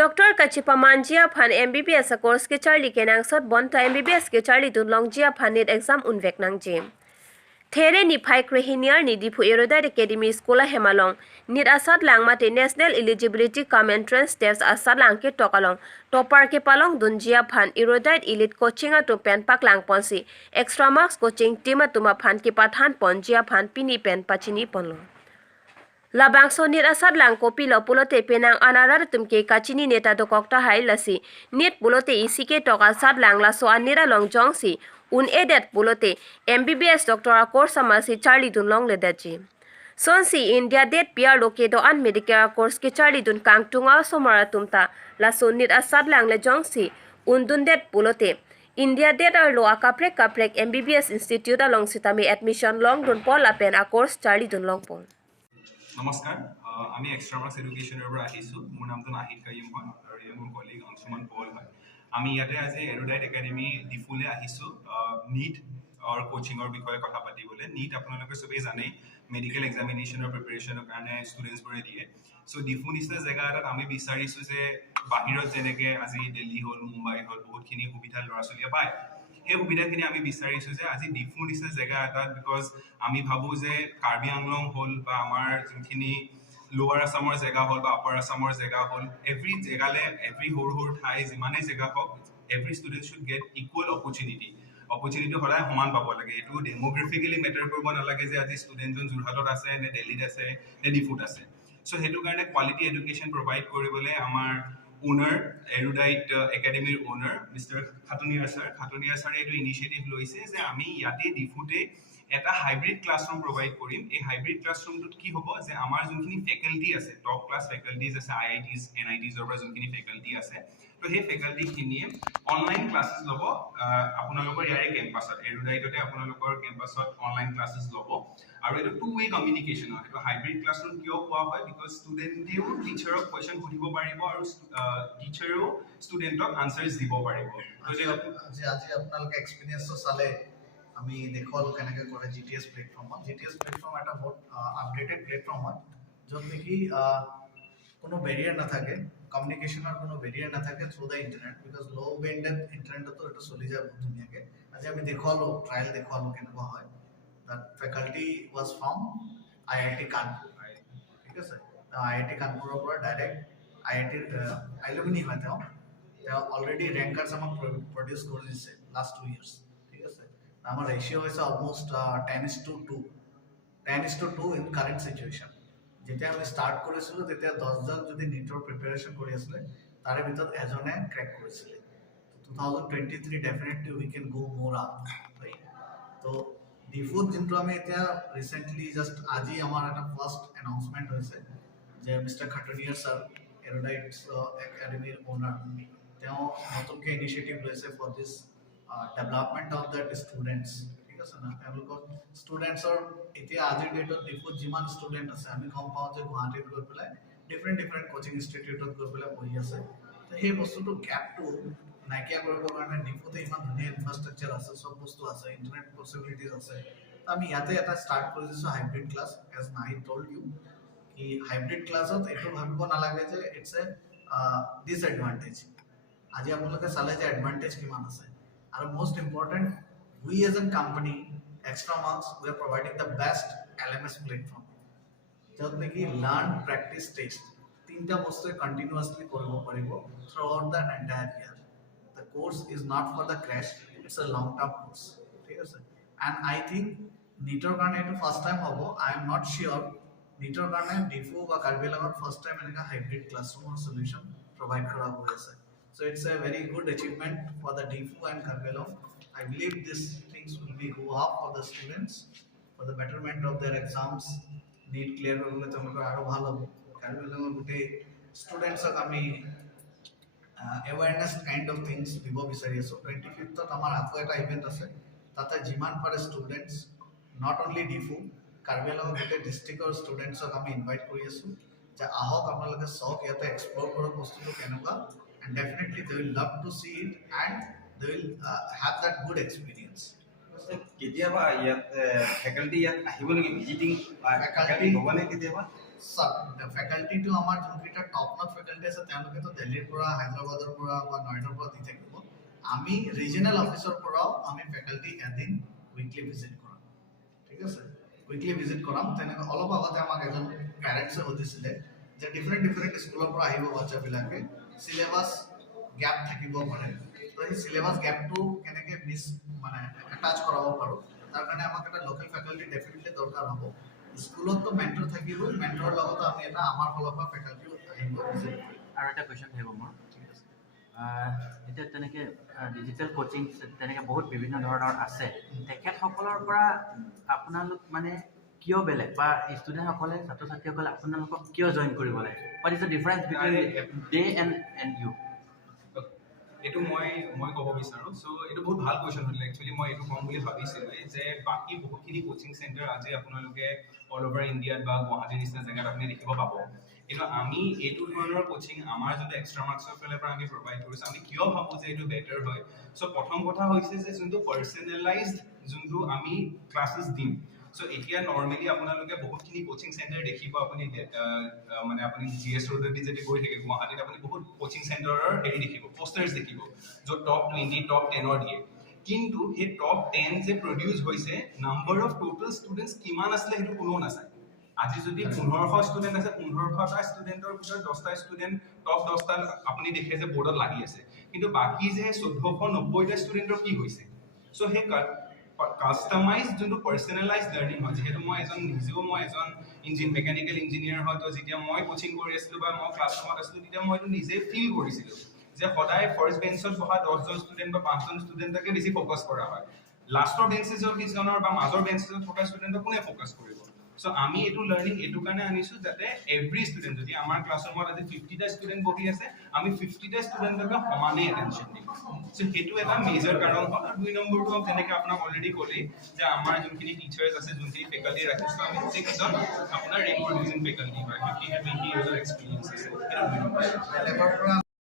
Doctor Kachipaman Jia Phan MBBS course ke Charlie ke nang sot bon ta MBBS ke Charlie dun long Jia Phan NEET exam unvek nang jim. There ni phai krehiniar ni Diphu Erodite Academy School Hemalong NEET asat lang mate National Eligibility Cum Entrance Tests asat lang ke tokalong topar ke palong dun Jia Phan Erodite Elite Coaching to pen pak lang ponsi extra marks coaching team atuma phan ki pathan pon Jia Phan pini pen pachini ponlo. Labang so NEET asat lang kopi lo pulote penang anarar tumke kachini neta do kokta hai lasi NEET pulote isike toka asat lang la so anira long jongsi un edet pulote MBBS doctora course amasi Charlie dun long ledaji sonsi India det PR loke do an medical course ke Charlie dun kangtunga somara tumta la so NEET asat lang le jongsi un dun det pulote India det ar lo akaprek MBBS Institute along sitami admission long dun pol apen a course Charlie dun long pol. নমস্কাৰ আমি extra marks এডুকেশ্যনৰ পৰা আহিছোঁ মোৰ নামটো নাহিদ কাইম হয় আৰু মোৰ কলিগ অংশুমান পল হয় আমি ইয়াতে আজি এৰোডাইট একাডেমি ডিফুলে আহিছোঁ নীট আৰু কোচিঙৰ বিষয়ে কথা পাতিবলৈ নীট আপোনালোকে চবেই জানেই মেডিকেল এক্সামিনেশ্যনৰ প্ৰিপেৰেশ্যনৰ কাৰণে ষ্টুডেণ্টছবোৰে দিয়ে চ' ডিফু নিচিনা জেগা এটাত আমি বিচাৰিছোঁ যে বাহিৰত যেনেকৈ আজি দিল্লী হ'ল মুম্বাই হ'ল বহুতখিনি সুবিধা ল'ৰা ছোৱালীয়ে পায় এই সুবিধাখিনি আমি বিচাৰিছোঁ যে আজি ডিফুৰ নিচিনা জেগা এটাত বিকজ আমি ভাবোঁ যে কাৰ্বি আংলং হ'ল বা আমাৰ যোনখিনি লোৱাৰ আছামৰ জেগা হ'ল বা আপাৰ আছামৰ জেগা হ'ল এভৰি জেগালৈ এভৰি সৰু সৰু ঠাই যিমানেই জেগা হওক every student should get equal opportunity সদায় সমান পাব লাগে এইটো ডেম'গ্ৰাফিকেলি মেটাৰ কৰিব নালাগে যে আজি ষ্টুডেণ্টজন যোৰহাটত আছে নে দিল্লীত আছে নে ডিফুত আছে চ' সেইটো কাৰণে কোৱালিটি এডুকেশ্যন প্ৰভাইড কৰিবলৈ আমাৰ ওনাৰ এৰোডাইট একাডেমিৰ ওনাৰ মিষ্টাৰ খাটনিয়াৰ ছাৰে এইটো ইনিচিয়েটিভ লৈছে যে আমি ইয়াতে ডিফুতে এটা হাইব্ৰিড ক্লাছৰুম প্ৰভাইড কৰিম এই হাইব্ৰিড ক্লাছৰুমটোত কি হ'ব যে আমাৰ যোনখিনি ফেকাল্টি আছে টপ ক্লাছ ফেকাল্টিজ আছে IITs NITsৰ পৰা যোনখিনি ফেকাল্টি আছে তো সেই ফেকাল্টিখিনিয়ে অনলাইন ক্লাছেছ ল'ব আপোনালোকৰ ইয়াৰে কেম্পাছত এৰোডাইটতে আপোনালোকৰ কেম্পাছত অনলাইন ক্লাছেছ ল'ব আৰু এইটো টু-ৱে কমিউনিকেশ্যন হয় এইটো হাইব্ৰিড ক্লাছৰুম কিয় কোৱা হয় বিকজ ষ্টুডেণ্টেও টিচাৰক কুৱেশ্যন সুধিব পাৰিব আৰু টিচাৰেও ষ্টুডেণ্টক আনচাৰ্ছ দিব পাৰিব আজি আপোনালোকে এক্সপিৰিয়েঞ্চটো চালে আমি দেখুৱালোঁ কেনেকৈ কৰে GTS প্লেটফৰ্মত GTS প্লেটফৰ্ম এটা বহুত আপডেটেড প্লেটফৰ্ম হয় য'ত নেকি কোনো বেৰিয়াৰ নাথাকে কমিউনিকেশ্যনৰ কোনো বেৰিয়াৰ নাথাকে থ্ৰু দ্য ইণ্টাৰনেট বিকজ ল' বেণ্ডেড ইণ্টাৰনেটতো এইটো চলি যায় বহুত ধুনীয়াকৈ আজি আমি দেখুৱালোঁ ট্ৰায়েল দেখুৱালোঁ কেনেকুৱা হয় that faculty was from IIT Kanpur ঠিক আছে IIT কানপুৰৰ পৰা ডাইৰেক্ট IITৰ এলুমিনি হয় তেওঁ অলৰেডি ৰেংকাৰ্ছ আমাক প্ৰডিউচ কৰি দিছে লাষ্ট 2 years ঠিক আছে আমাৰ ৰেচিঅ' হৈছে অলমষ্ট 10:2 ইন কাৰেণ্ট চিটুৱেশ্যন যেতিয়া আমি ষ্টাৰ্ট কৰিছিলোঁ তেতিয়া 10জন যদি নীটৰ প্ৰিপেৰেশ্যন কৰি আছিলে তাৰে ভিতৰত এজনে ক্ৰেক কৰিছিলে 2023 ডেফিনেটলি উই কেন গো মোৰ আপ তো ডিফুত যোনটো আমি এতিয়া ৰিচেণ্টলি জাষ্ট আজি আমাৰ এটা ফাৰ্ষ্ট এনাউন্সমেণ্ট হৈছে যে মিষ্টাৰ খাটনিয়াৰ ছাৰ এৰোডাইট একাডেমিৰ ওনাৰ তেওঁ নতুনকৈ ইনিচিয়েটিভ লৈছে for this development of that students ঠিক আছে না তেওঁলোকৰ ষ্টুডেণ্টছৰ এতিয়া আজিৰ ডেটত ডিফুত যিমান ষ্টুডেণ্ট আছে আমি গম পাওঁ যে গুৱাহাটীত গৈ পেলাই ডিফাৰেণ্ট কোচিং ইনষ্টিটিউটত গৈ পেলাই পঢ়ি আছে তো সেই বস্তুটো গেপটো নাইকিয়া কৰিবৰ কাৰণে ডিফুতে ইমান ধুনীয়া ইনফ্ৰাষ্ট্ৰাকচাৰ আছে চব বস্তু আছে ইণ্টাৰনেট পচিবিলিটিজ আছে আমি ইয়াতে এটা ষ্টাৰ্ট কৰি দিছোঁ hybrid class as Nahid told you কি হাইব্ৰিড ক্লাছত এইটো ভাবিব নালাগে যে ইটছ এ ডিছএডভান্টেজ আজি আপোনালোকে চালে যে এডভান্টেজ কিমান আছে আৰু most important we as an company extra marks we are providing the best LMS platform য'ত নেকি লাৰ্ণ প্ৰেক্টিচ টেষ্ট তিনিটা বস্তুৱে কণ্টিনিউৱাছলি কৰিব পাৰিব throughout the entire year the course is not for the crash it's a long term course ঠিক আছে and I think নীটৰ কাৰণে এইটো ফাৰ্ষ্ট টাইম হ'ব আই এম নট চিয়'ৰ নীটৰ কাৰণে ডিফু বা কাৰ্বি আংলঙত ফাৰ্ষ্ট টাইম এনেকুৱা হাইব্ৰিড ক্লাছৰুমৰ সলিউশ্যন প্ৰভাইড কৰা হৈ আছে so it's a very good achievement for the DIFU and Karbi Anglong. I believe these things will be go up for the students for the betterment of their exams NEET clear hole tomlokor aro bhal hobo Karbi Anglong gotei students ok ami awareness kind of things dibo bisari aso 25th to amar ato eta event ase tate jiman pare students not only DIFU Karbi Anglong gotei district or students ok ami invite kori asu je ahok apnaloke sok yate explore korok bostuto kenuka and definitely they will love to see it and they will have that good experience. কেতিয়াবা ইয়াত faculty ইয়াত আহিব নেকি visiting faculty হ'বনে কেতিয়াবা ফেকাল্টিটো আমাৰ যোনকেইটা top not faculty আছে তেওঁলোকেতো দিল্লীৰ পৰা হায়দৰাবাদৰ পৰা বা নয়ডাৰ পৰা দি থাকিব আমি ৰিজনেল অফিচৰ পৰাও আমি ফেকাল্টি এদিন উইকলি ভিজিট কৰাম ঠিক আছে উইকলি ভিজিট কৰাম তেনেকৈ অলপ আগতে আমাক এজন পেৰেণ্টছে সুধিছিলে যে ডিফাৰেণ্ট স্কুলৰ পৰা আহিব বাচ্চাবিলাকে চিলেবাছ গেপ থাকিব পাৰে তো সেই চিলেবাছ গেপটো কেনেকৈ মানে এটাচ কৰাব পাৰোঁ তাৰ কাৰণে আমাক এটা লোকেল ফেকাল্টি ডেফিনেটলি দৰকাৰ হ'ব স্কুলতো মেণ্টৰ থাকিব মেণ্টৰৰ লগতো আমি এটা আমাৰ ফালৰ পৰা ফেকাল্টিও আহিব আৰু এটা কুৱেশ্যন থাকিব মোৰ এতিয়া তেনেকৈ ডিজিটেল কোচিং তেনেকৈ বহুত বিভিন্ন ধৰণৰ আছে তেখেতসকলৰ পৰা আপোনালোক মানে কিয় বেলেগ বা ষ্টুডেণ্টসকলে ছাত্ৰ ছাত্ৰীসকলে আপোনালোকক কিয় জইন কৰিব লাগে what is the difference between they and you এইটো মই ক'ব বিচাৰোঁ চ' এইটো বহুত ভাল কুৱেশ্যন সুধিলে একচুৱেলি মই এইটো ক'ম বুলি ভাবিছিলোঁ যে বাকী বহুতখিনি কোচিং চেণ্টাৰ আজি আপোনালোকে অল অভাৰ ইণ্ডিয়াত বা গুৱাহাটীৰ নিচিনা জেগাত আপুনি দেখিব পাব কিন্তু আমি এইটো ধৰণৰ কোচিং আমাৰ যোনটো এক্সট্ৰা মাৰ্কছৰ ফালৰ পৰা আমি প্ৰভাইড কৰিছোঁ আমি কিয় ভাবোঁ যে এইটো বেটাৰ হয় চ' প্ৰথম কথা হৈছে যে যোনটো পাৰ্চনেলাইজড যোনটো আমি ক্লাছেছ দিম চ' এতিয়া নৰ্মেলি আপোনালোকে বহুতখিনি কোচিং চেণ্টাৰ দেখিব আপুনি মানে আপুনি জি এছ ৰোডেদি যদি গৈ থাকে গুৱাহাটীত আপুনি বহুত কোচিং চেণ্টাৰৰ হেৰি দেখিব পোষ্টাৰ্ছ দেখিব য'ত টপ 20 টপ 10 দিয়ে কিন্তু সেই টপ 10 যে প্ৰডিউচ হৈছে নাম্বাৰ অফ টোটেল ষ্টুডেণ্টছ কিমান আছিলে সেইটো কোনেও নাচায় আজি যদি 1500 ষ্টুডেণ্ট আছে 1500টা ষ্টুডেণ্টৰ ভিতৰত 10টা ষ্টুডেণ্ট টপ 10টা আপুনি দেখে যে বৰ্ডত লাগি আছে কিন্তু বাকী যে 1490টা ষ্টুডেণ্টৰ কি হৈছে চ' সেই কাষ্টমাইজ যোনটো পাৰ্চনেলাইজ লাৰ্ণিং হয় যিহেতু মই এজন মেকানিকেল ইঞ্জিনিয়াৰ হয় তো যেতিয়া মই কোচিং কৰি আছিলোঁ বা মই ক্লাছৰুমত আছিলোঁ তেতিয়া মই এইটো নিজে ফিল কৰিছিলোঁ যে সদায় ফাৰ্ষ্ট বেঞ্চত বহা 10জন ষ্টুডেণ্ট বা 5জন ষ্টুডেণ্টকে বেছি ফ'কাছ কৰা হয় লাষ্টৰ বেঞ্চেছৰ কিছুজনৰ বা মাজৰ বেঞ্চেছত থকা ষ্টুডেণ্টক কোনে ফ'কাছ কৰিব চ' আমি এইটো লাৰ্ণিং এইটো কাৰণে আনিছোঁ যাতে এভৰি ষ্টুডেণ্ট যদি আমাৰ ক্লাছৰুমত আজি 50টা ষ্টুডেণ্ট বহি আছে আমি 50টা ষ্টুডেণ্টকে সমানেই এটেনশ্যন দিম চ' সেইটো এটা মেজৰ কাৰণ হ'ল আৰু 2 নম্বৰটো যেনেকৈ আপোনাক অলৰেডি ক'লেই যে আমাৰ যোনখিনি টিচাৰ্ছ আছে যোনখিনি ফেকাল্টি ৰাখিছোঁ আমি গোটেইকেইজন আপোনাৰ ৰেগুলাৰ ফেকাল্টি হয় 15 to 20 years এক্সপিৰিয়েঞ্চ আছে সেইটো 2 নম্বৰ